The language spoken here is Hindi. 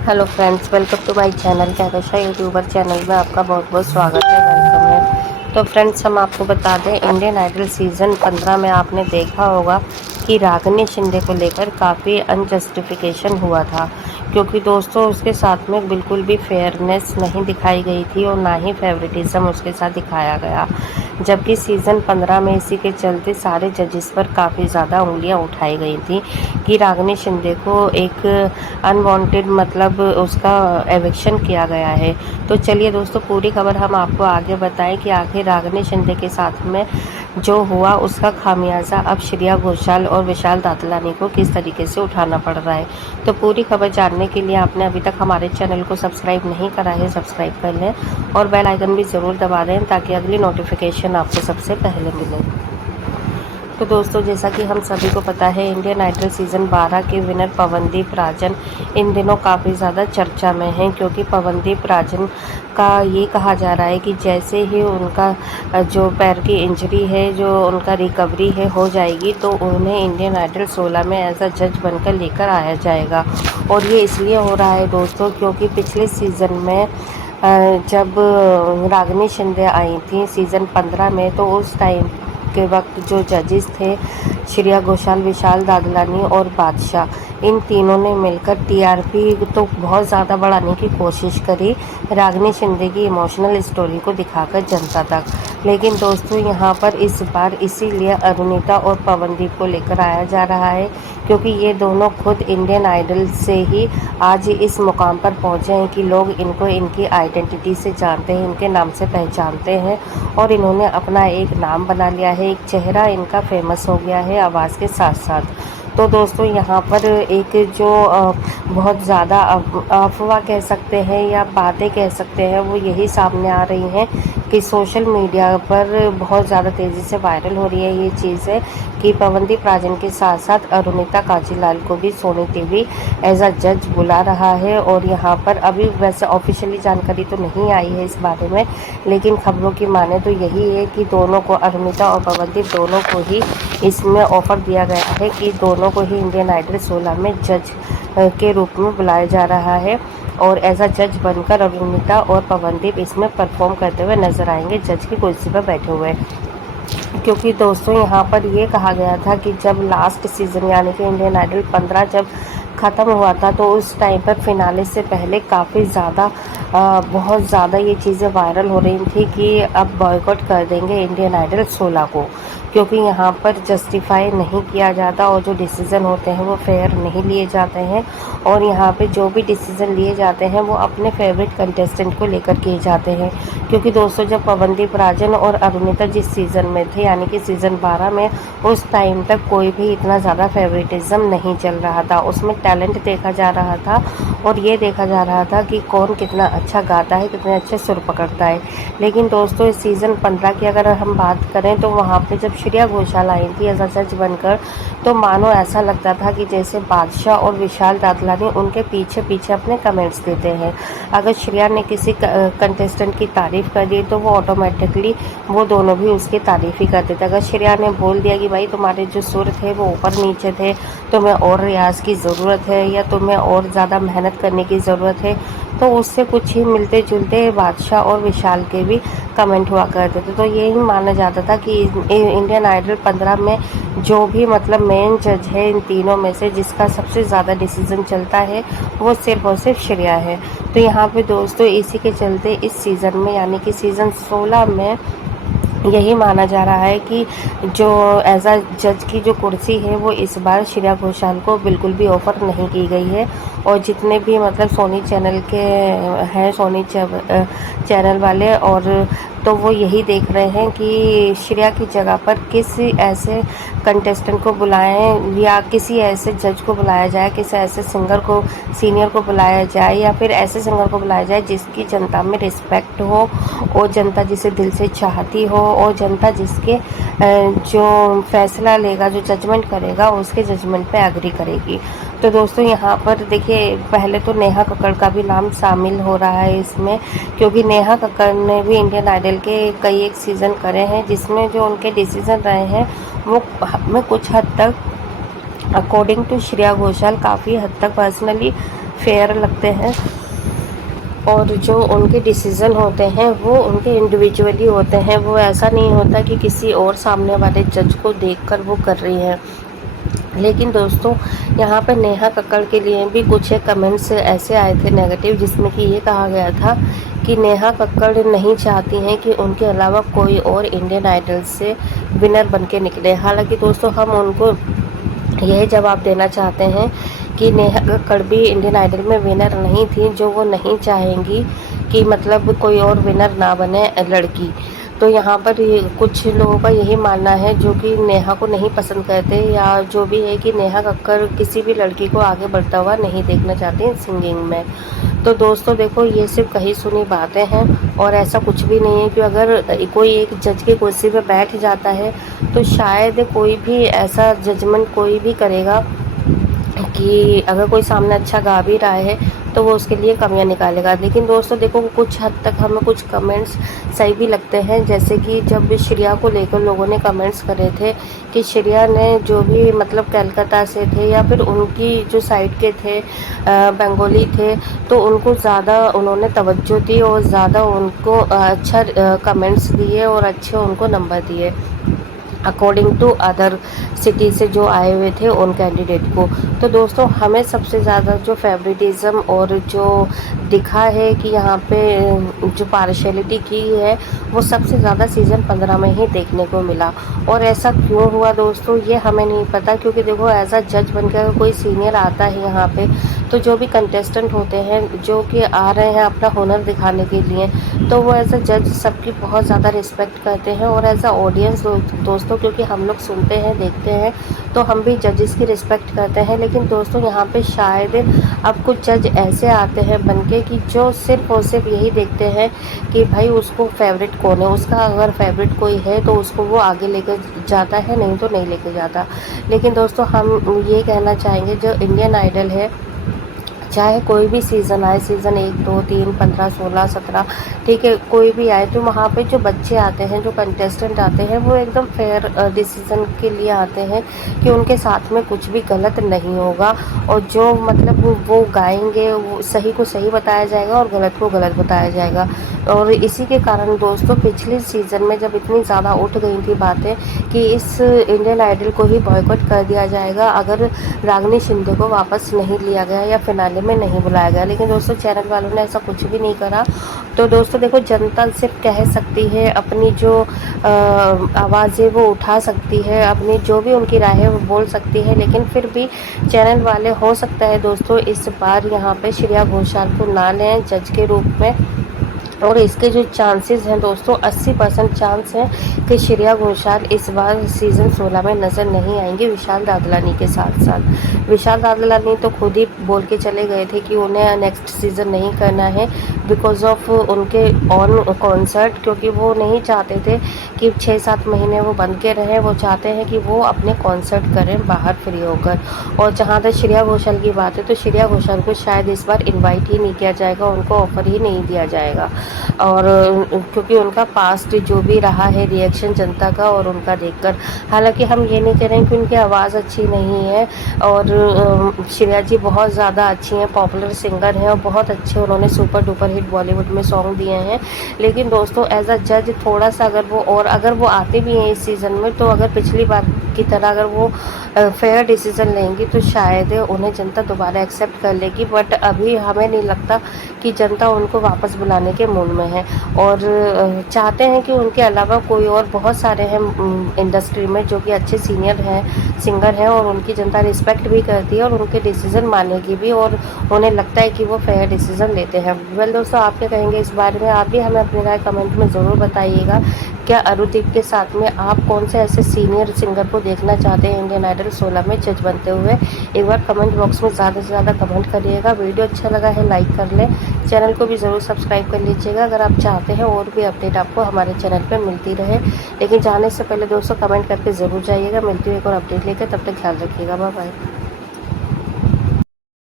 Hello friends, welcome to my channel कैकशा यूट्यूबर चैनल में आपका बहुत बहुत स्वागत है, वेलकम है। तो फ्रेंड्स, हम आपको बता दें, इंडियन आइडल सीज़न 15 में आपने देखा होगा कि रागिनी शिंदे को लेकर काफ़ी अनजस्टिफिकेशन हुआ था, क्योंकि दोस्तों उसके साथ में बिल्कुल भी फेयरनेस नहीं दिखाई गई थी और ना ही फेवरेटिज्म उसके साथ दिखाया गया। जबकि सीज़न 15 में इसी के चलते सारे जजेस पर काफ़ी ज़्यादा उंगलियां उठाई गई थी कि रागिनी शिंदे को एक अनवांटेड मतलब उसका एविक्शन किया गया है। तो चलिए दोस्तों, पूरी खबर हम आपको आगे बताएं कि आखिर रागिनी शिंदे के साथ में जो हुआ उसका खामियाजा अब श्रेया घोषाल और विशाल दादलानी को किस तरीके से उठाना पड़ रहा है। तो पूरी खबर जानने के लिए आपने अभी तक हमारे चैनल को सब्सक्राइब नहीं करा है, सब्सक्राइब कर लें और बेल आइकन भी ज़रूर दबा दें ताकि अगली नोटिफिकेशन आपको सबसे पहले मिले। तो दोस्तों, जैसा कि हम सभी को पता है, इंडियन आइडल सीज़न 12 के विनर पवनदीप राजन इन दिनों काफ़ी ज़्यादा चर्चा में हैं, क्योंकि पवनदीप राजन का ये कहा जा रहा है कि जैसे ही उनका जो पैर की इंजरी है, जो उनका रिकवरी है हो जाएगी, तो उन्हें इंडियन आइडल 16 में एज अ जज बनकर लेकर आया जाएगा। और ये इसलिए हो रहा है दोस्तों, क्योंकि पिछले सीज़न में जब रागिनी शिंदे आई थी सीज़न 15 में, तो उस टाइम के वक्त जो जजेस थे, श्रेया घोषाल, विशाल दादलानी और बादशाह, इन तीनों ने मिलकर टीआरपी तो बहुत ज़्यादा बढ़ाने की कोशिश करी रागिनी शिंदे की इमोशनल स्टोरी को दिखाकर जनता तक। लेकिन दोस्तों, यहाँ पर इस बार इसीलिए अरुणिता और पवनदीप को लेकर आया जा रहा है, क्योंकि ये दोनों खुद इंडियन आइडल से ही आज इस मुकाम पर पहुँचे हैं कि लोग इनको इनकी आइडेंटिटी से जानते हैं, इनके नाम से पहचानते हैं और इन्होंने अपना एक नाम बना लिया है, एक चेहरा इनका फेमस हो गया है आवाज़ के साथ साथ। तो दोस्तों, यहाँ पर एक जो बहुत ज़्यादा अफवाह कह सकते हैं या बातें कह सकते हैं, वो यही सामने आ रही हैं कि सोशल मीडिया पर बहुत ज़्यादा तेज़ी से वायरल हो रही है ये चीज़ें कि पवनदीप राजन के साथ साथ अरुणिता कांजीलाल को भी सोनी टीवी एज अ जज बुला रहा है। और यहाँ पर अभी वैसे ऑफिशियली जानकारी तो नहीं आई है इस बारे में, लेकिन खबरों की माने तो यही है कि दोनों को, अरुणिता और पवनदीप दोनों को ही इसमें ऑफ़र दिया गया है कि दोनों को ही इंडियन आइडल 16 में जज के रूप में बुलाया जा रहा है और एज अ जज बनकर अरुणिता और पवनदीप इसमें परफॉर्म करते हुए नजर आएंगे जज की कुर्सी पर बैठे हुए। क्योंकि दोस्तों, यहाँ पर ये कहा गया था कि जब लास्ट सीज़न यानी कि इंडियन आइडल 15 जब ख़त्म हुआ था, तो उस टाइम पर फिनाले से पहले काफ़ी ज़्यादा बहुत ज़्यादा ये चीज़ें वायरल हो रही थी कि अब बॉयकॉट कर देंगे इंडियन आइडल 16 को, क्योंकि यहाँ पर जस्टिफाई नहीं किया जाता और जो डिसीज़न होते हैं वो फेयर नहीं लिए जाते हैं और यहाँ पे जो भी डिसीज़न लिए जाते हैं वो अपने फेवरेट कंटेस्टेंट को लेकर किए जाते हैं। क्योंकि दोस्तों, जब पवनदीप राजन और अरुणिता जिस सीज़न में थे यानी कि सीज़न 12 में, उस टाइम तक कोई भी इतना ज़्यादा फेवरेटिज्म नहीं चल रहा था। उसमें टैलेंट देखा जा रहा था और ये देखा जा रहा था कि कौन कितना अच्छा गाता है, कितने अच्छे सुर पकड़ता है। लेकिन दोस्तों, इस सीज़न 15 की अगर हम बात करें तो वहाँ पे जब श्रेया घोषाल आई थी एज अ जज बनकर, तो मानो ऐसा लगता था कि जैसे बादशाह और विशाल दादलानी उनके पीछे पीछे अपने कमेंट्स देते हैं। अगर श्रेया ने किसी कंटेस्टेंट की तारीफ़ कर दी तो वो ऑटोमेटिकली वो दोनों भी उसकी तारीफ़ ही करते थे। अगर श्रेया ने बोल दिया कि भाई तुम्हारे जो सुर थे वो ऊपर नीचे थे, तुम्हें और रियाज की ज़रूरत है या तुम्हें और ज़्यादा मेहनत करने की ज़रूरत है, तो उससे कुछ ही मिलते जुलते बादशाह और विशाल के भी कमेंट हुआ करते थे। तो यही माना जाता था कि इंडियन आइडल 15 में जो भी मतलब मेन जज है इन तीनों में से जिसका सबसे ज़्यादा डिसीज़न चलता है वो सिर्फ और सिर्फ श्रेया है। तो यहाँ पे दोस्तों, इसी के चलते इस सीज़न में यानी कि सीज़न 16 में यही माना जा रहा है कि जो एज अ जज की जो कुर्सी है वो इस बार श्रेया घोषाल को बिल्कुल भी ऑफ़र नहीं की गई है। और जितने भी मतलब सोनी चैनल के हैं, सोनी चैनल वाले, और तो वो यही देख रहे हैं कि श्रेया की जगह पर किसी ऐसे कंटेस्टेंट को बुलाएं या किसी ऐसे जज को बुलाया जाए, किसी ऐसे सिंगर को, सीनियर को बुलाया जाए या फिर ऐसे सिंगर को बुलाया जाए जिसकी जनता में रिस्पेक्ट हो और जनता जिसे दिल से चाहती हो और जनता जिसके जो फैसला लेगा, जो जजमेंट करेगा, उसके जजमेंट पे एग्री करेगी। तो दोस्तों, यहाँ पर देखिए, पहले तो नेहा कक्कड़ का भी नाम शामिल हो रहा है इसमें, क्योंकि नेहा कक्कड़ ने भी इंडियन आइडल के कई एक सीज़न करे हैं जिसमें जो उनके डिसीज़न रहे हैं वो हमें कुछ हद तक अकॉर्डिंग टू श्रेया घोषाल काफ़ी हद तक पर्सनली फेयर लगते हैं और जो उनके डिसीज़न होते हैं वो उनके इंडिविजुअली होते हैं। वो ऐसा नहीं होता कि किसी और सामने वाले जज को देखकर वो कर रही हैं। लेकिन दोस्तों यहाँ पे नेहा कक्कड़ के लिए भी कुछ एक कमेंट्स ऐसे आए थे नेगेटिव, जिसमें कि ये कहा गया था कि नेहा कक्कड़ नहीं चाहती हैं कि उनके अलावा कोई और इंडियन आइडल से विनर बन के निकले। हालांकि दोस्तों हम उनको यह जवाब देना चाहते हैं कि नेहा कक्कड़ भी इंडियन आइडल में विनर नहीं थी, जो वो नहीं चाहेंगी कि मतलब कोई और विनर ना बने लड़की। तो यहाँ पर ये कुछ लोगों का यही मानना है जो कि नेहा को नहीं पसंद करते, या जो भी है कि नेहा कक्कड़ किसी भी लड़की को आगे बढ़ता हुआ नहीं देखना चाहती सिंगिंग में। तो दोस्तों देखो, ये सिर्फ कही सुनी बातें हैं और ऐसा कुछ भी नहीं है कि अगर कोई एक जज की कुर्सी पे बैठ जाता है तो शायद कोई भी ऐसा जजमेंट कोई भी करेगा कि अगर कोई सामने अच्छा गा भी रहा है तो वो उसके लिए कमियां निकालेगा। लेकिन दोस्तों देखो, कुछ हद तक हमें कुछ कमेंट्स सही भी लगते हैं, जैसे कि जब श्रेया को लेकर लोगों ने कमेंट्स करे थे कि श्रेया ने जो भी मतलब कलकत्ता से थे या फिर उनकी जो साइड के थे बंगाली थे, तो उनको ज़्यादा उन्होंने तवज्जो दी और ज़्यादा उनको अच्छा कमेंट्स दिए और अच्छे उनको नंबर दिए अकॉर्डिंग टू अदर सिटी से जो आए हुए थे उन कैंडिडेट को। तो दोस्तों हमें सबसे ज़्यादा जो फेवरेटिज़म और जो दिखा है कि यहाँ पे जो पार्शियलिटी की है वो सबसे ज़्यादा सीज़न 15 में ही देखने को मिला। और ऐसा क्यों हुआ दोस्तों, ये हमें नहीं पता, क्योंकि देखो एज अ जज बनकर कोई सीनियर आता है यहाँ पे, तो जो भी कंटेस्टेंट होते हैं जो कि आ रहे हैं अपना हुनर दिखाने के लिए, तो वो एज अ जज सबकी बहुत ज़्यादा रिस्पेक्ट करते हैं। और एज अ ऑडियंस दोस्तों, क्योंकि हम लोग सुनते हैं देखते हैं, तो हम भी जजेस की रिस्पेक्ट करते हैं। लेकिन दोस्तों यहाँ पे शायद अब कुछ जज ऐसे आते हैं बनके कि जो सिर्फ और सिर्फ यही देखते हैं कि भाई उसको फेवरेट कौन है, उसका अगर फेवरेट कोई है तो उसको वो आगे लेकर जाता है, नहीं तो नहीं लेकर जाता। लेकिन दोस्तों हम ये कहना चाहेंगे, जो इंडियन आइडल है, चाहे कोई भी सीज़न आए, सीज़न 1, 2, 3, 15, 16, 17, ठीक है, कोई भी आए, तो वहाँ पे जो बच्चे आते हैं, जो कंटेस्टेंट आते हैं, वो एकदम फेयर डिसीज़न के लिए आते हैं कि उनके साथ में कुछ भी गलत नहीं होगा। और जो मतलब वो गाएंगे वो सही को सही बताया जाएगा और गलत को गलत बताया जाएगा। और इसी के कारण दोस्तों पिछले सीज़न में जब इतनी ज़्यादा उठ गई थी बातें कि इस इंडियन आइडल को ही बॉयकॉट कर दिया जाएगा अगर रागिनी शिंदे को वापस नहीं लिया गया या फिनाले में नहीं बुलाया गया। लेकिन दोस्तों चैनल वालों ने ऐसा कुछ भी नहीं करा। तो दोस्तों देखो, जनता सिर्फ कह सकती है, अपनी जो आवाज़ है वो उठा सकती है, अपनी जो भी उनकी राय है वो बोल सकती है। लेकिन फिर भी चैनल वाले हो सकता है दोस्तों इस बार यहाँ पे श्रेया घोषाल को ना लें जज के रूप में। और इसके जो चांसेस हैं दोस्तों, 80% चांस है कि श्रेया घोषाल इस बार सीज़न 16 में नज़र नहीं आएंगे विशाल दादलानी के साथ साथ। विशाल दादलानी तो खुद ही बोल के चले गए थे कि उन्हें नेक्स्ट सीज़न नहीं करना है बिकॉज ऑफ उनके ऑन कॉन्सर्ट, क्योंकि वो नहीं चाहते थे कि 6-7 महीने वो बन के रहें। वो चाहते हैं कि वो अपने कॉन्सर्ट करें बाहर फ्री होकर। और जहाँ तक श्रेया घोषाल की बात है, तो श्रेया घोषाल को शायद इस बार इन्वाइट ही नहीं किया जाएगा, उनको ऑफ़र ही नहीं दिया जाएगा। और क्योंकि उनका पास्ट जो भी रहा है रिएक्शन जनता का और उनका देखकर, हालांकि हम ये नहीं कह रहे हैं कि उनकी आवाज़ अच्छी नहीं है, और श्रेया जी बहुत ज़्यादा अच्छी हैं, पॉपुलर सिंगर हैं और बहुत अच्छे उन्होंने सुपर डुपर हिट बॉलीवुड में सॉन्ग दिए हैं। लेकिन दोस्तों एज अ जज थोड़ा सा अगर वो आते भी हैं इस सीज़न में, तो अगर पिछली बार की तरह अगर वो फेयर डिसीज़न लेंगी तो शायद उन्हें जनता दोबारा एक्सेप्ट कर लेगी। बट अभी हमें नहीं लगता कि जनता उनको वापस बुलाने के मूड में है, और चाहते हैं कि उनके अलावा कोई और बहुत सारे हैं इंडस्ट्री में जो कि अच्छे सीनियर हैं, सिंगर हैं, और उनकी जनता रिस्पेक्ट भी करती है और उनके डिसीज़न मानेगी भी, और उन्हें लगता है कि वो फेयर डिसीज़न लेते हैं। वेल दोस्तों, आप क्या कहेंगे इस बारे में? आप भी हमें अपनी राय कमेंट में ज़रूर बताइएगा। क्या अरुदीप के साथ में आप कौन से ऐसे सीनियर सिंगर को देखना चाहते हैं इंडियन आइडल 16 में जज बनते हुए? एक बार कमेंट बॉक्स में ज़्यादा से ज़्यादा कमेंट करिएगा। वीडियो अच्छा लगा है लाइक कर लें, चैनल को भी ज़रूर सब्सक्राइब कर लीजिएगा अगर आप चाहते हैं और भी अपडेट आपको हमारे चैनल पर मिलती रहे। लेकिन जाने से पहले दोस्तों कमेंट करके ज़रूर जाइएगा। मिलती हुई एक और अपडेट लेकर, तब तक ख्याल रखिएगा। Bye bye.